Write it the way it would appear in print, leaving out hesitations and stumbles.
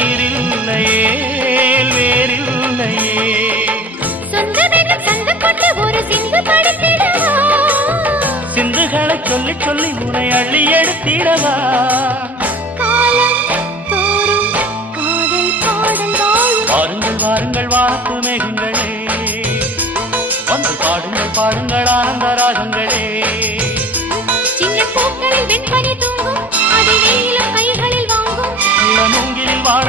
நீரில்லையே வேறில்லையே சிந்துகளை சொல்லி சொல்லி உனை அள்ளி எடுத்திடவா வாருங்கள் வாருங்கள் வானத்து மேகங்களே வந்து பாடுங்கள் பாடுங்கள் ஆனந்த ராகங்களே சின்ன பூக்களில் வெண்பனி தூங்கும் அதை வெயிலும் கைகளில் வாங்கும் மூங்கிலில் வாழை